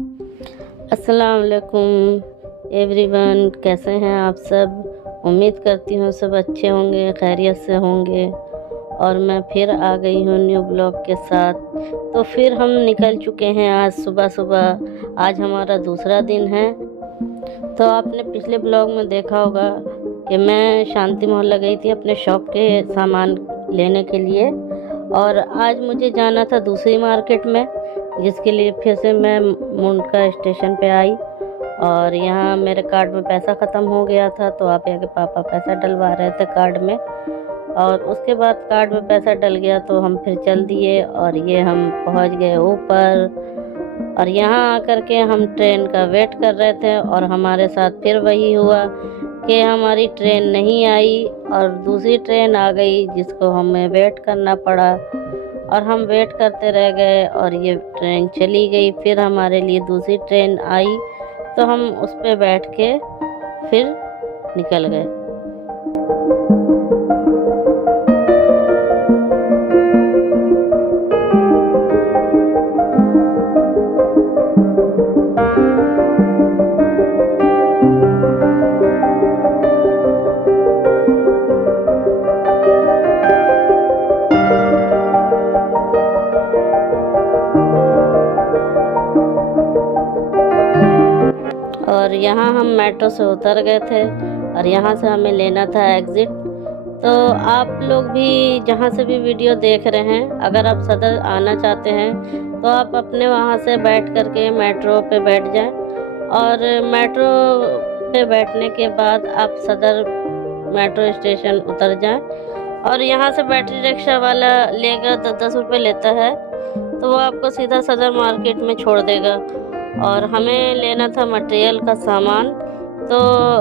अस्सलाम वालेकुम एवरीवन, कैसे हैं आप सब। उम्मीद करती हूँ सब अच्छे होंगे, खैरियत से होंगे। और मैं फिर आ गई हूँ न्यू ब्लॉग के साथ। तो फिर हम निकल चुके हैं आज सुबह सुबह। आज हमारा दूसरा दिन है। तो आपने पिछले ब्लॉग में देखा होगा कि मैं शांति मोहल्ला गई थी अपने शॉप के सामान लेने के लिए। और आज मुझे जाना था दूसरी मार्केट में, जिसके लिए फिर से मैं मुंडका स्टेशन पे आई। और यहाँ मेरे कार्ड में पैसा ख़त्म हो गया था, तो आप यहाँ के पापा पैसा डलवा रहे थे कार्ड में। और उसके बाद कार्ड में पैसा डल गया तो हम फिर चल दिए और ये हम पहुँच गए ऊपर। और यहाँ आकर के हम ट्रेन का वेट कर रहे थे और हमारे साथ फिर वही हुआ कि हमारी ट्रेन नहीं आई और दूसरी ट्रेन आ गई, जिसको हमें वेट करना पड़ा। और हम वेट करते रह गए और ये ट्रेन चली गई। फिर हमारे लिए दूसरी ट्रेन आई तो हम उस पर बैठ के फिर निकल गए। और यहाँ हम मेट्रो से उतर गए थे और यहाँ से हमें लेना था एग्ज़िट। तो आप लोग भी जहाँ से भी वीडियो देख रहे हैं, अगर आप सदर आना चाहते हैं तो आप अपने वहाँ से बैठ करके मेट्रो पे बैठ जाएं। और मेट्रो पे बैठने के बाद आप सदर मेट्रो स्टेशन उतर जाएं। और यहाँ से बैटरी रिक्शा वाला लेगा 10-10 रुपये लेता है, तो वो आपको सीधा सदर मार्केट में छोड़ देगा। और हमें लेना था मटेरियल का सामान। तो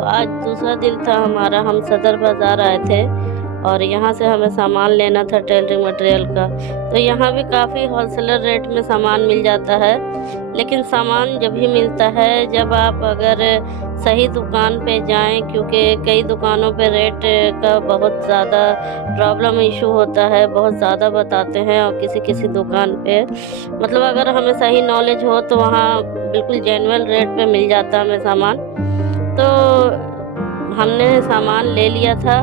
आज दूसरा दिन था हमारा, हम सदर बाज़ार आए थे और यहाँ से हमें सामान लेना था टेलरिंग मटेरियल का। तो यहाँ भी काफ़ी होलसेलर रेट में सामान मिल जाता है, लेकिन सामान जब भी मिलता है जब आप अगर सही दुकान पे जाएं, क्योंकि कई दुकानों पे रेट का बहुत ज़्यादा प्रॉब्लम इशू होता है, बहुत ज़्यादा बताते हैं। और किसी किसी दुकान पे मतलब अगर हमें सही नॉलेज हो तो वहाँ बिल्कुल जेन्युइन रेट पे मिल जाता हमें सामान। तो हमने सामान ले लिया था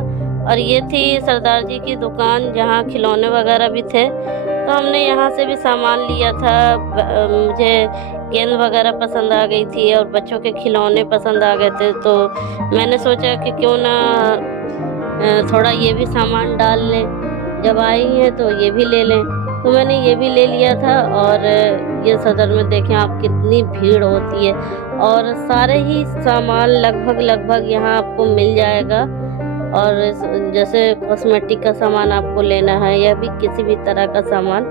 और ये थी सरदार जी की दुकान जहाँ खिलौने वगैरह भी थे। तो हमने यहाँ से भी सामान लिया था। मुझे गेंद वगैरह पसंद आ गई थी और बच्चों के खिलौने पसंद आ गए थे, तो मैंने सोचा कि क्यों ना थोड़ा ये भी सामान डाल लें, जब आई हैं तो ये भी ले लें। तो मैंने ये भी ले लिया था। और ये सदर में देखें आप कितनी भीड़ होती है और सारे ही सामान लगभग यहाँ आपको मिल जाएगा। और जैसे कॉस्मेटिक का सामान आपको लेना है या भी किसी भी तरह का सामान।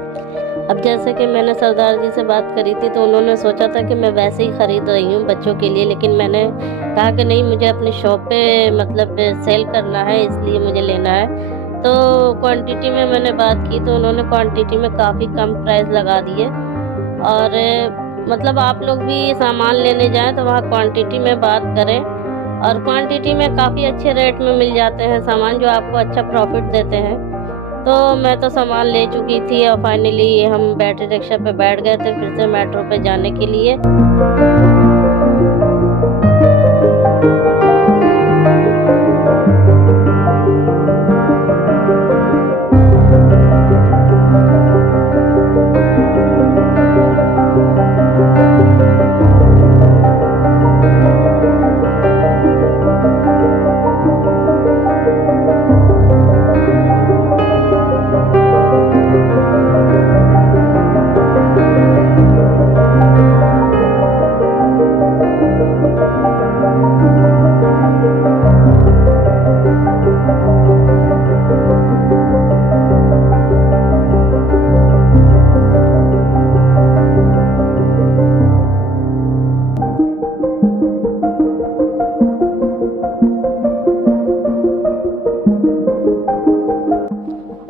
अब जैसे कि मैंने सरदार जी से बात करी थी तो उन्होंने सोचा था कि मैं वैसे ही ख़रीद रही हूँ बच्चों के लिए, लेकिन मैंने कहा कि नहीं, मुझे अपनी शॉप पे मतलब सेल करना है, इसलिए मुझे लेना है। तो क्वांटिटी में मैंने बात की तो उन्होंने क्वांटिटी में काफ़ी कम प्राइस लगा दिए। और मतलब आप लोग भी सामान लेने जाएं तो वहाँ क्वांटिटी में बात करें। और क्वांटिटी में काफ़ी अच्छे रेट में मिल जाते हैं सामान, जो आपको अच्छा प्रॉफिट देते हैं। तो मैं तो सामान ले चुकी थी और फाइनली हम बैटरी रिक्शा पे बैठ गए थे फिर से मेट्रो पे जाने के लिए।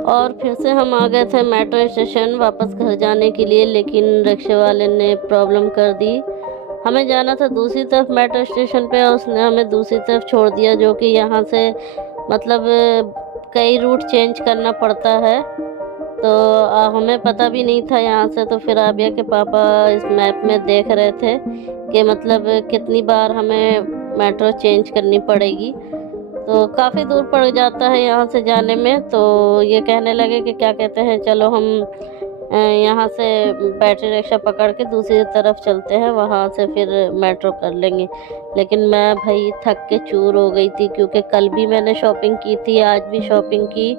और फिर से हम आ गए थे मेट्रो स्टेशन वापस घर जाने के लिए, लेकिन रिक्शे वाले ने प्रॉब्लम कर दी। हमें जाना था दूसरी तरफ मेट्रो स्टेशन पे और उसने हमें दूसरी तरफ छोड़ दिया, जो कि यहाँ से मतलब कई रूट चेंज करना पड़ता है। तो हमें पता भी नहीं था यहाँ से। तो फिर आबिया के पापा इस मैप में देख रहे थे कि मतलब कितनी बार हमें मेट्रो चेंज करनी पड़ेगी। तो काफ़ी दूर पड़ जाता है यहाँ से जाने में। तो ये कहने लगे कि क्या कहते हैं, चलो हम यहाँ से बैटरी रिक्शा पकड़ के दूसरी तरफ चलते हैं, वहाँ से फिर मेट्रो कर लेंगे। लेकिन मैं भाई थक के चूर हो गई थी, क्योंकि कल भी मैंने शॉपिंग की थी, आज भी शॉपिंग की,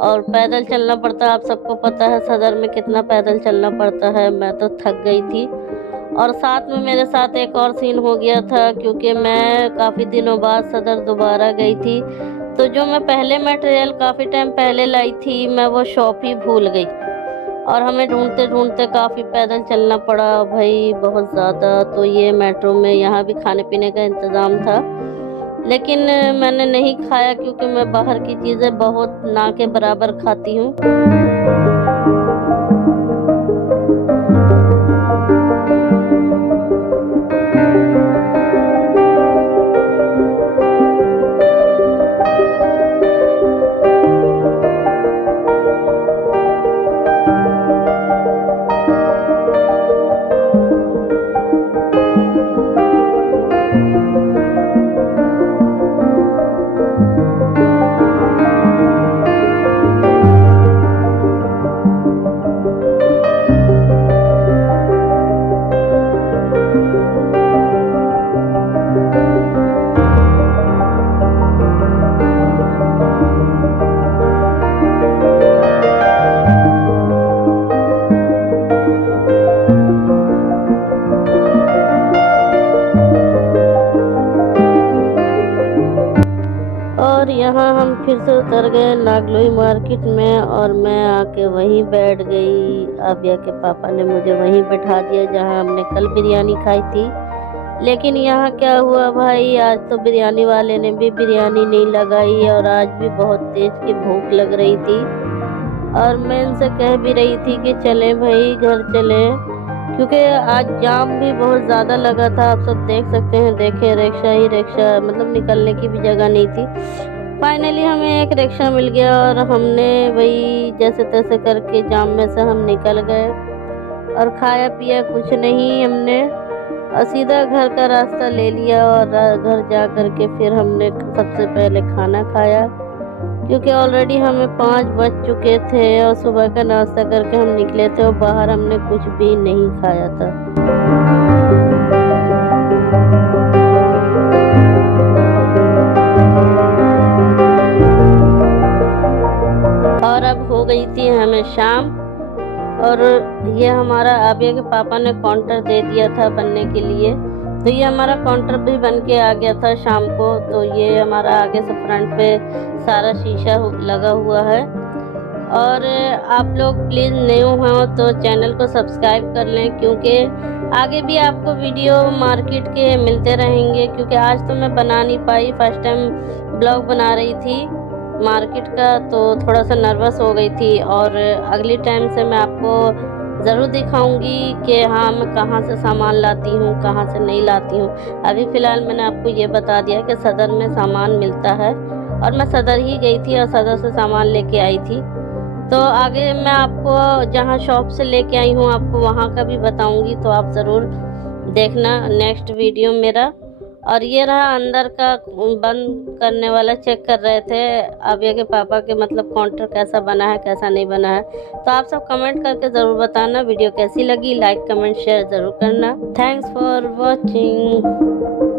और पैदल चलना पड़ता है। आप सबको पता है सदर में कितना पैदल चलना पड़ता है। मैं तो थक गई थी। और साथ में मेरे साथ एक और सीन हो गया था, क्योंकि मैं काफ़ी दिनों बाद सदर दोबारा गई थी। तो जो मैं पहले मटेरियल काफ़ी टाइम पहले लाई थी, मैं वो शॉप ही भूल गई और हमें ढूंढते ढूंढते काफ़ी पैदल चलना पड़ा भाई, बहुत ज़्यादा। तो ये मेट्रो में यहाँ भी खाने पीने का इंतज़ाम था, लेकिन मैंने नहीं खाया, क्योंकि मैं बाहर की चीज़ें बहुत ना के बराबर खाती हूँ। और यहाँ हम फिर से उतर गए नागलोई मार्केट में, और मैं आके वहीं बैठ गई। आबिया के पापा ने मुझे वहीं बैठा दिया जहाँ हमने कल बिरयानी खाई थी। लेकिन यहाँ क्या हुआ भाई, आज तो बिरयानी वाले ने भी बिरयानी नहीं लगाई, और आज भी बहुत तेज की भूख लग रही थी। और मैं इनसे कह भी रही थी कि चलें भाई, घर चलें, क्योंकि आज जाम भी बहुत ज़्यादा लगा था। आप सब देख सकते हैं, देखे रिक्शा ही रिक्शा, मतलब निकलने की भी जगह नहीं थी। फाइनली हमें एक रिक्शा मिल गया, और हमने वही जैसे तैसे करके जाम में से हम निकल गए, और खाया पिया कुछ नहीं हमने, और सीधा घर का रास्ता ले लिया। और घर जा कर के फिर हमने सबसे पहले खाना खाया, क्योंकि ऑलरेडी हमें 5 बज चुके थे, और सुबह का नाश्ता करके हम निकले थे, और बाहर हमने कुछ भी नहीं खाया था। और अब हो गई थी हमें शाम, और ये हमारा आबिया के पापा ने काउंटर दे दिया था बनने के लिए। तो ये हमारा काउंटर भी बन के आ गया था शाम को। तो ये हमारा आगे से फ्रंट पे सारा शीशा लगा हुआ है। और आप लोग प्लीज़ न्यू हो तो चैनल को सब्सक्राइब कर लें, क्योंकि आगे भी आपको वीडियो मार्केट के मिलते रहेंगे। क्योंकि आज तो मैं बना नहीं पाई, फर्स्ट टाइम ब्लॉग बना रही थी मार्केट का, तो थोड़ा सा नर्वस हो गई थी। और अगली टाइम से मैं आपको ज़रूर दिखाऊंगी कि हाँ मैं कहाँ से सामान लाती हूँ, कहाँ से नहीं लाती हूँ। अभी फ़िलहाल मैंने आपको ये बता दिया कि सदर में सामान मिलता है, और मैं सदर ही गई थी और सदर से सामान लेके आई थी। तो आगे मैं आपको जहाँ शॉप से लेके आई हूँ आपको वहाँ का भी बताऊँगी, तो आप ज़रूर देखना नेक्स्ट वीडियो मेरा। और ये रहा अंदर का बंद करने वाला, चेक कर रहे थे आबिया के पापा के, मतलब काउंटर कैसा बना है कैसा नहीं बना है। तो आप सब कमेंट करके ज़रूर बताना वीडियो कैसी लगी, लाइक कमेंट शेयर ज़रूर करना। Thanks for watching.